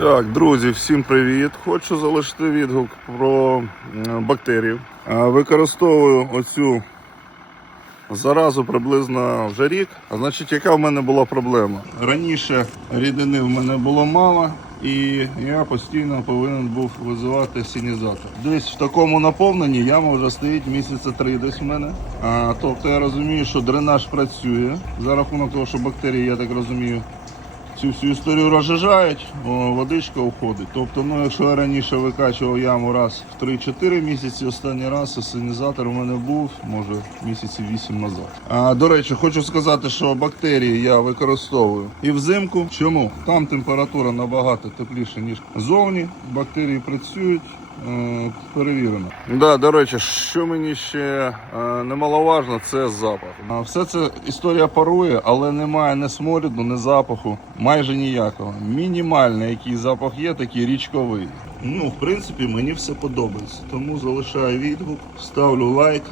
Так, друзі, всім привіт! Хочу залишити відгук про бактерію. Використовую оцю заразу приблизно вже рік. Значить, яка в мене була проблема? Раніше рідини в мене було мало, і я постійно повинен був визивати синізатор. Десь в такому наповненні яма вже стоїть місяця три десь в мене. А, тобто я розумію, що дренаж працює за рахунок того, що бактерії, я так розумію, цю всю історію розжижають, водичка уходить. Тобто, ну, якщо я раніше викачував яму раз в 3-4 місяці, останній раз асенізатор у мене був, може, місяці 8 назад. А, до речі, хочу сказати, що бактерії я використовую і взимку. Чому? Там температура набагато тепліша, ніж зовні. Бактерії працюють. е, Перевірено. Да, до речі, що мені ще е, немаловажно, це запах. Все це історія парує, але немає ні сморіду, ні запаху, майже ніякого. Мінімальний який запах є, такий річковий. Ну, в принципі, мені все подобається. Тому залишаю відгук, ставлю лайк.